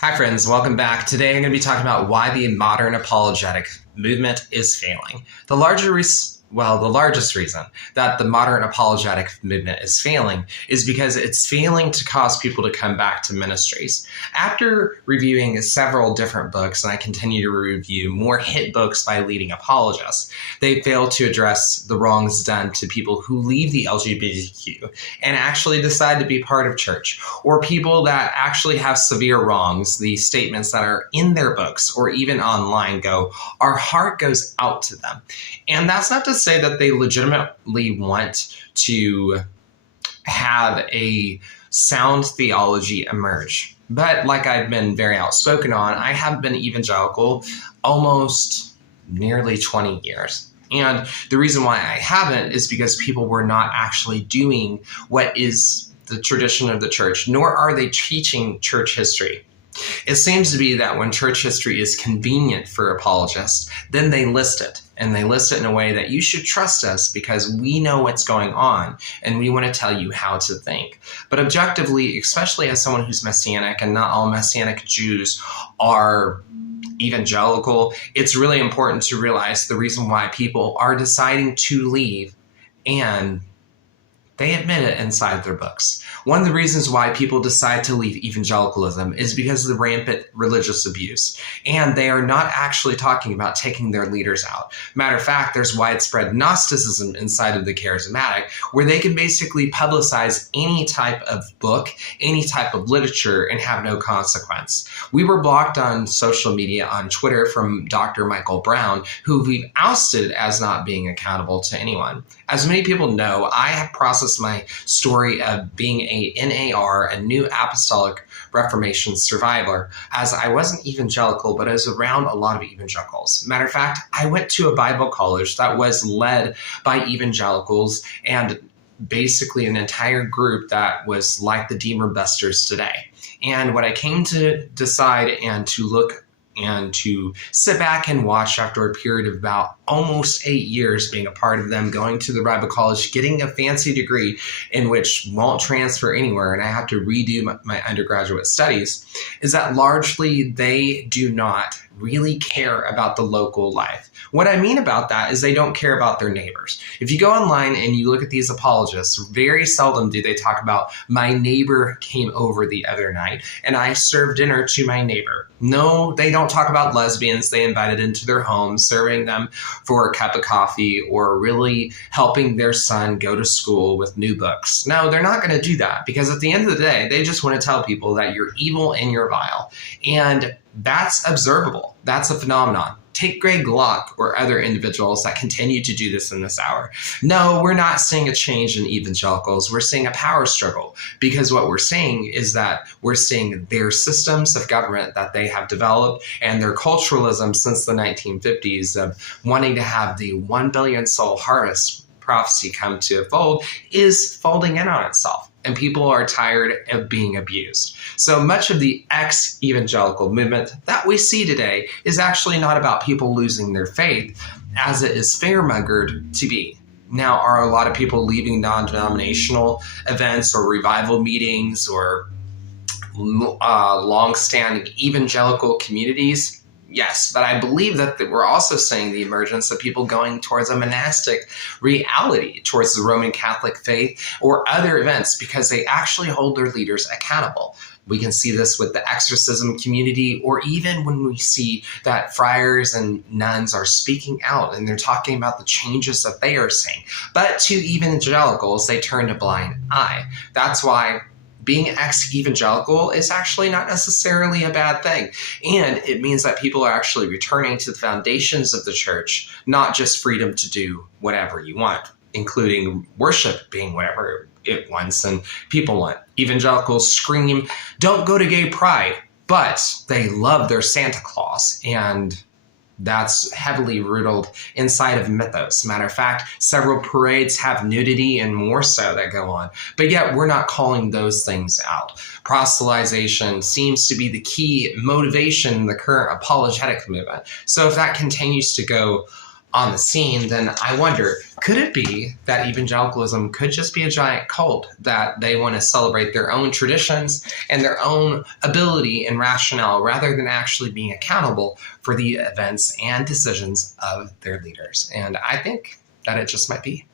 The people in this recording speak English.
Hi friends, welcome back. Today I'm going to be talking about why the modern apologetic movement is failing. The largest reason that the modern apologetic movement is failing is because it's failing to cause people to come back to ministries. After reviewing several different books, and I continue to review more hit books by leading apologists, they fail to address the wrongs done to people who leave the LGBTQ and actually decide to be part of church, or people that actually have severe wrongs. The statements that are in their books or even online our heart goes out to them. And that's not to say that they legitimately want to have a sound theology emerge. But like I've been very outspoken on, I have been evangelical almost nearly 20 years. And the reason why I haven't is because people were not actually doing what is the tradition of the church, nor are they teaching church history. It seems to be that when church history is convenient for apologists, then they list it. And they list it in a way that you should trust us because we know what's going on and we want to tell you how to think. But objectively, especially as someone who's Messianic, and not all Messianic Jews are evangelical, it's really important to realize the reason why people are deciding to leave, and they admit it inside their books. One of the reasons why people decide to leave evangelicalism is because of the rampant religious abuse. And they are not actually talking about taking their leaders out. Matter of fact, there's widespread Gnosticism inside of the charismatic, where they can basically publicize any type of book, any type of literature, and have no consequence. We were blocked on social media on Twitter from Dr. Michael Brown, who we've ousted as not being accountable to anyone. As many people know, I have processed my story of being a NAR, a New Apostolic Reformation survivor, as I wasn't evangelical, but I was around a lot of evangelicals. Matter of fact, I went to a Bible college that was led by evangelicals and basically an entire group that was like the Deemer Busters today. And what I came to decide and to look and to sit back and watch after a period of about almost 8 years being a part of them, going to the Bible college, getting a fancy degree in which won't transfer anywhere, and I have to redo my undergraduate studies, is that largely they do not really care about the local life. What I mean about that is they don't care about their neighbors. If you go online and you look at these apologists, very seldom do they talk about, my neighbor came over the other night and I served dinner to my neighbor. No, they don't talk about lesbians they invited into their home, serving them for a cup of coffee, or really helping their son go to school with new books. No, they're not going to do that, because at the end of the day, they just want to tell people that you're evil and you're vile. And that's observable. That's a phenomenon. Take Greg Locke or other individuals that continue to do this in this hour. No, we're not seeing a change in evangelicals. We're seeing a power struggle, because what we're seeing is that we're seeing their systems of government that they have developed and their culturalism since the 1950s of wanting to have the 1 billion soul harvest prophecy come to a fold is folding in on itself. And people are tired of being abused. So much of the ex-evangelical movement that we see today is actually not about people losing their faith, as it is fair-mongered to be. Now, are a lot of people leaving non-denominational events or revival meetings or long-standing evangelical communities? Yes, but I believe that we're also seeing the emergence of people going towards a monastic reality, towards the Roman Catholic faith or other events, because they actually hold their leaders accountable. We can see this with the exorcism community, or even when we see that friars and nuns are speaking out and they're talking about the changes that they are seeing. But to evangelicals, they turn a blind eye. That's why being ex-evangelical is actually not necessarily a bad thing. And it means that people are actually returning to the foundations of the church, not just freedom to do whatever you want, including worship being whatever it wants and people want. Evangelicals scream, don't go to gay pride, but they love their Santa Claus, and that's heavily rooted inside of mythos. Matter of fact, several parades have nudity and more so that go on. But yet we're not calling those things out. Proselytization seems to be the key motivation in the current apologetic movement. So if that continues to go on the scene, then I wonder, could it be that evangelicalism could just be a giant cult, that they want to celebrate their own traditions and their own ability and rationale rather than actually being accountable for the events and decisions of their leaders? And I think that it just might be.